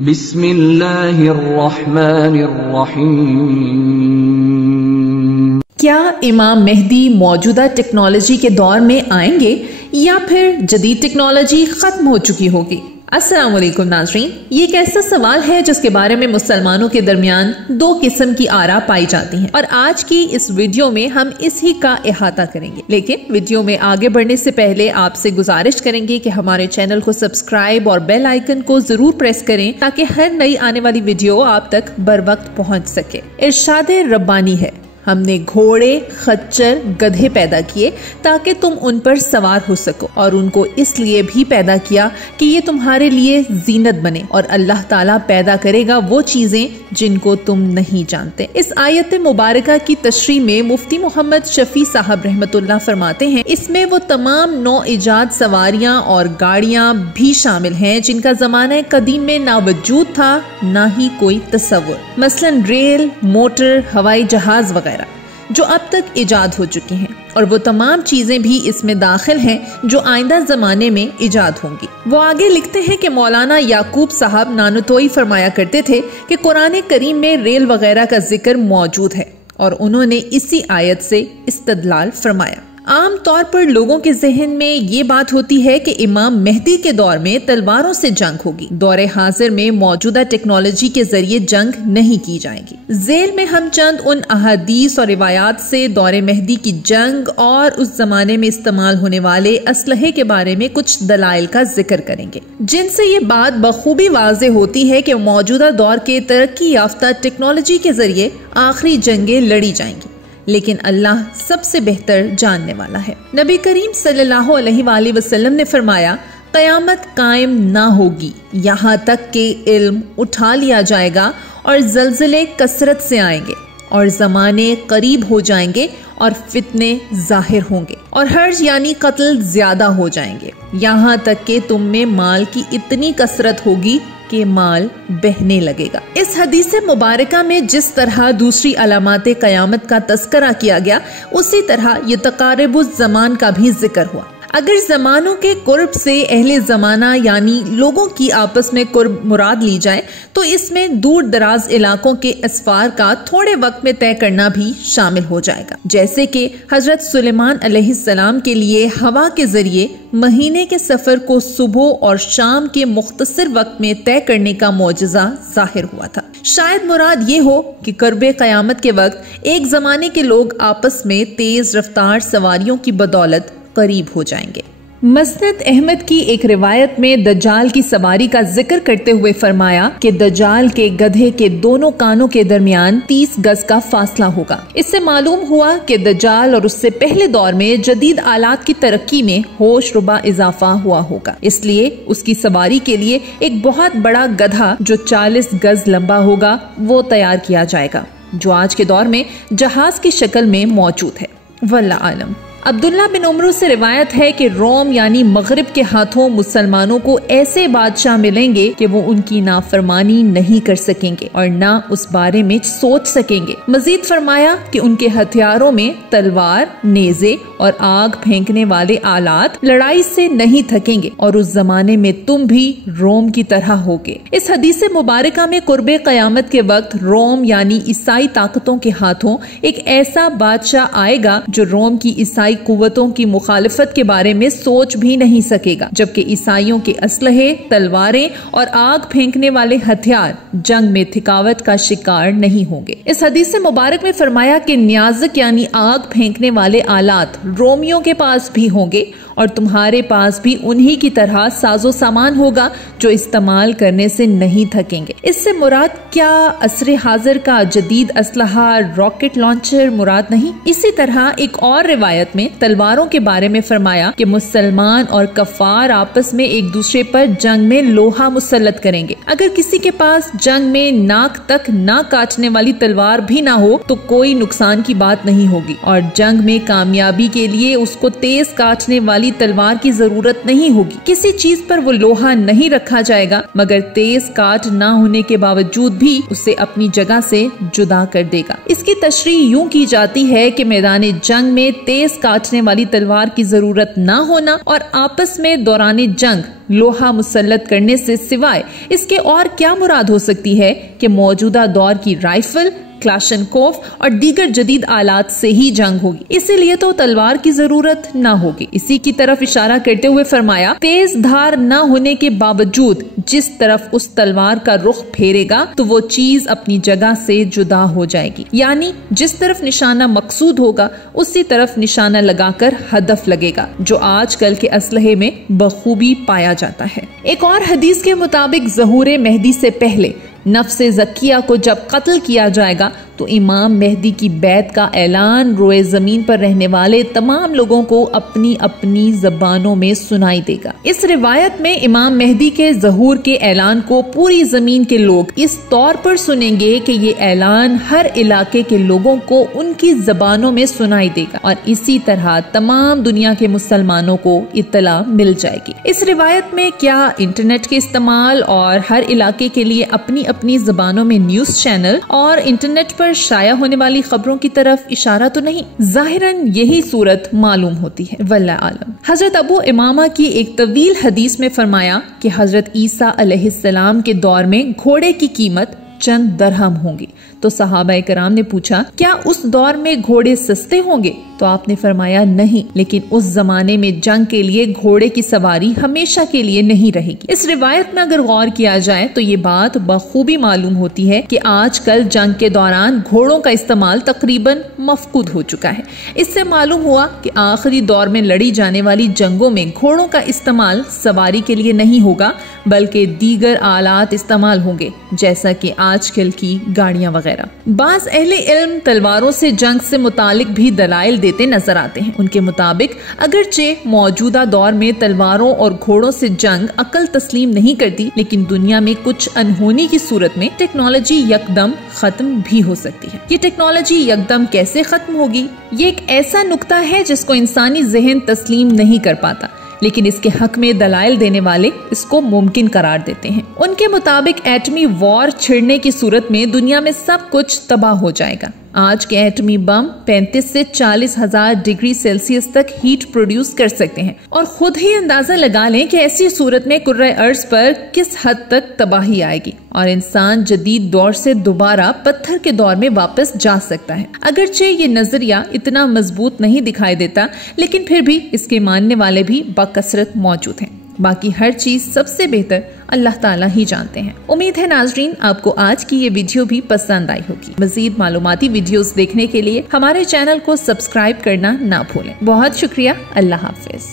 बिस्मिल्लाहिर्रहमानिर्रहीम। क्या इमाम मेहदी मौजूदा टेक्नोलॉजी के दौर में आएंगे या फिर जदीद टेक्नोलॉजी खत्म हो चुकी होगी? अस्सलाम वालेकुम नाज़रीन, ये एक ऐसा सवाल है जिसके बारे में मुसलमानों के दरमियान दो किस्म की आरा पाई जाती हैं और आज की इस वीडियो में हम इसी का इहाता करेंगे। लेकिन वीडियो में आगे बढ़ने से पहले आपसे गुजारिश करेंगे कि हमारे चैनल को सब्सक्राइब और बेल आइकन को जरूर प्रेस करें ताकि हर नई आने वाली वीडियो आप तक बर वक्त पहुँच सके। इरशादे रब्बानी है, हमने घोड़े, खच्चर, गधे पैदा किए ताकि तुम उन पर सवार हो सको और उनको इसलिए भी पैदा किया कि ये तुम्हारे लिए जीनत बने और अल्लाह ताला पैदा करेगा वो चीजें जिनको तुम नहीं जानते। इस आयत मुबारका की तशरीह में मुफ्ती मोहम्मद शफी साहब रहमतुल्लाह फरमाते हैं, इसमें वो तमाम नौ इजाद सवारियां और गाड़ियां भी शामिल हैं जिनका जमाना कदीम में ना वजूद था ना ही कोई तसव्वुर, मसलन रेल, मोटर, हवाई जहाज वगैरह जो अब तक इजाद हो चुकी हैं, और वो तमाम चीजें भी इसमें दाखिल हैं जो आइंदा जमाने में इजाद होंगी। वो आगे लिखते हैं कि मौलाना याकूब साहब नानुतोई फरमाया करते थे कि कुरान करीम में रेल वगैरह का जिक्र मौजूद है और उन्होंने इसी आयत से इस्तदलाल फरमाया। आम तौर पर लोगों के जहन में ये बात होती है कि इमाम मेहदी के दौर में तलवारों से जंग होगी, दौरे हाजिर में मौजूदा टेक्नोलॉजी के जरिए जंग नहीं की जाएगी। जेल में हम चंद उन अहादीस और रिवायात से दौरे मेहदी की जंग और उस जमाने में इस्तेमाल होने वाले असलहे के बारे में कुछ दलाइल का जिक्र करेंगे जिनसे ये बात बखूबी वाज़ेह होती है कि मौजूदा दौर के तरक्की याफ्ता टेक्नोलॉजी के जरिए आखिरी जंगें लड़ी जाएंगी, लेकिन अल्लाह सबसे बेहतर जानने वाला है। नबी करीम सल्लल्लाहु अलैहि वसल्लम ने फरमाया, क़यामत कायम ना होगी यहाँ तक कि इल्म उठा लिया जाएगा और ज़लज़ले कसरत से आएंगे और ज़माने करीब हो जाएंगे और फितने जाहिर होंगे और हर्ज यानी कत्ल ज्यादा हो जाएंगे, यहाँ तक कि तुम में माल की इतनी कसरत होगी कि माल बहने लगेगा। इस हदीस मुबारका में जिस तरह दूसरी अलामाते क़यामत का तस्करा किया गया, उसी तरह ये तकारिबुज़ ज़मान का भी जिक्र हुआ। अगर जमानों के कुर्ब से अहले जमाना यानी लोगों की आपस में कुर्ब मुराद ली जाए तो इसमें दूर दराज इलाकों के असफार का थोड़े वक्त में तय करना भी शामिल हो जाएगा, जैसे कि हजरत सुलेमान अलैहिस्सलाम के लिए हवा के जरिए महीने के सफर को सुबह और शाम के मुख्तसर वक्त में तय करने का मौजज़ा जाहिर हुआ था। शायद मुराद ये हो कि कर्बे क़यामत के वक्त एक जमाने के लोग आपस में तेज रफ्तार सवारियों की बदौलत करीब हो जाएंगे। मसनद अहमद की एक रिवायत में दज्जाल की सवारी का जिक्र करते हुए फरमाया कि दज्जाल के गधे के दोनों कानों के दरमियान 30 गज का फासला होगा। इससे मालूम हुआ कि दज्जाल और उससे पहले दौर में जदीद आलात की तरक्की में होश रुबा इजाफा हुआ होगा, इसलिए उसकी सवारी के लिए एक बहुत बड़ा गधा जो 40 गज लंबा होगा वो तैयार किया जाएगा, जो आज के दौर में जहाज की शक्ल में मौजूद है। वल्लाह आलम। अब्दुल्ला बिन उमरू से रिवायत है कि रोम यानी मगरिब के हाथों मुसलमानों को ऐसे बादशाह मिलेंगे कि वो उनकी नाफरमानी नहीं कर सकेंगे और ना उस बारे में सोच सकेंगे। मजीद फरमाया कि उनके हथियारों में तलवार, नेज़े और आग फेंकने वाले आलात लड़ाई से नहीं थकेंगे और उस जमाने में तुम भी रोम की तरह होगे। इस हदीस मुबारका में कुर्बे क़यामत के वक्त रोम यानी ईसाई ताकतों के हाथों एक ऐसा बादशाह आएगा जो रोम की ईसाई कुव्वतों की मुखालिफत के बारे में सोच भी नहीं सकेगा, जबकि ईसाइयों के असलहे, तलवारें और आग फेंकने वाले हथियार जंग में थकावट का शिकार नहीं होंगे। इस हदीस मुबारक में फरमाया कि न्याज़क यानी आग फेंकने वाले आलात रोमियों के पास भी होंगे और तुम्हारे पास भी उन्हीं की तरह साजो सामान होगा जो इस्तेमाल करने से नहीं थकेंगे। इससे मुराद क्या असरे हाजिर का जदीद असलहा, रॉकेट लॉन्चर मुराद नहीं? इसी तरह एक और रिवायत में तलवारों के बारे में फरमाया कि मुसलमान और कफार आपस में एक दूसरे पर जंग में लोहा मुसल्लत करेंगे। अगर किसी के पास जंग में नाक तक ना काटने वाली तलवार भी ना हो तो कोई नुकसान की बात नहीं होगी और जंग में कामयाबी के लिए उसको तेज काटने वाली तलवार की जरूरत नहीं होगी। किसी चीज पर वो लोहा नहीं रखा जाएगा मगर तेज काट ना होने के बावजूद भी उसे अपनी जगह से जुदा कर देगा। इसकी तशरीह यूं की जाती है कि मैदान जंग में तेज काटने वाली तलवार की जरूरत न होना और आपस में दौराने जंग लोहा मुसल्लत करने से सिवाय इसके और क्या मुराद हो सकती है कि मौजूदा दौर की राइफल, क्लाशनकोफ और दीगर जदीद आलात से ही जंग होगी, इसीलिए तो तलवार की जरूरत न होगी। इसी की तरफ इशारा करते हुए फरमाया, तेज धार न होने के बावजूद जिस तरफ उस तलवार का रुख फेरेगा तो वो चीज अपनी जगह से जुदा हो जाएगी, यानी जिस तरफ निशाना मकसूद होगा उसी तरफ निशाना लगाकर हदफ लगेगा, जो आजकल के असलहे में बखूबी पाया जाता है। एक और हदीस के मुताबिक ज़हूर मेहदी से पहले नफ्से ज़किया को जब कत्ल किया जाएगा तो इमाम मेहदी की बैत का ऐलान रोए जमीन पर रहने वाले तमाम लोगों को अपनी अपनी जबानों में सुनाई देगा। इस रिवायत में इमाम मेहदी के ज़हूर के ऐलान को पूरी जमीन के लोग इस तौर पर सुनेंगे कि ये ऐलान हर इलाके के लोगों को उनकी जबानों में सुनाई देगा और इसी तरह तमाम दुनिया के मुसलमानों को इत्तला मिल जाएगी। इस रिवायत में क्या इंटरनेट के इस्तेमाल और हर इलाके के लिए अपनी अपनी जबानों में न्यूज चैनल और इंटरनेट पर शाया होने वाली खबरों की तरफ इशारा तो नहीं? जाहिरन यही सूरत मालूम होती है, वल्लाह आलम। हजरत अबू इमामा की एक तवील हदीस में फरमाया कि हजरत ईसा अलैहिस्सलाम के दौर में घोड़े की कीमत चंद दरहम होंगी। तो सहाबा कराम ने पूछा, क्या उस दौर में घोड़े सस्ते होंगे? तो आपने फरमाया, नहीं, लेकिन उस जमाने में जंग के लिए घोड़े की सवारी हमेशा के लिए नहीं रहेगी। इस रिवायत में अगर गौर किया जाए तो ये बात बखूबी मालूम होती है कि आजकल जंग के दौरान घोड़ों का इस्तेमाल तकरीबन मफकूद हो चुका है। इससे मालूम हुआ कि आखिरी दौर में लड़ी जाने वाली जंगों में घोड़ों का इस्तेमाल सवारी के लिए नहीं होगा, बल्कि दीगर आलात इस्तेमाल होंगे, जैसा कि आजकल की गाड़ियां वगैरह। बाज अहले इल्म तलवारों से जंग से मुतालिक भी दलाइल देते नजर आते हैं। उनके मुताबिक अगरचे मौजूदा दौर में तलवारों और घोड़ों से जंग अकल तस्लीम नहीं करती, लेकिन दुनिया में कुछ अनहोनी की सूरत में टेक्नोलॉजी यकदम खत्म भी हो सकती है। ये टेक्नोलॉजी यकदम कैसे खत्म होगी? ये एक ऐसा नुक्ता है जिसको इंसानी ज़हन तस्लीम नहीं कर पाता, लेकिन इसके हक में दलाइल देने वाले इसको मुमकिन करार देते हैं। उनके मुताबिक एटमी वॉर छिड़ने की सूरत में दुनिया में सब कुछ तबाह हो जाएगा। आज के एटमी बम 35 से 40,000 डिग्री सेल्सियस तक हीट प्रोड्यूस कर सकते हैं और खुद ही अंदाजा लगा लें कि ऐसी सूरत में कुर्रे अर्ज पर किस हद तक तबाही आएगी और इंसान जदीद दौर से दोबारा पत्थर के दौर में वापस जा सकता है। अगरचे ये नजरिया इतना मजबूत नहीं दिखाई देता, लेकिन फिर भी इसके मानने वाले भी बकसरत मौजूद हैं। बाकी हर चीज सबसे बेहतर अल्लाह ताला ही जानते हैं। उम्मीद है नाजरीन आपको आज की ये वीडियो भी पसंद आई होगी। मजीद मालूमाती वीडियोस देखने के लिए हमारे चैनल को सब्सक्राइब करना ना भूलें। बहुत शुक्रिया। अल्लाह हाफिज।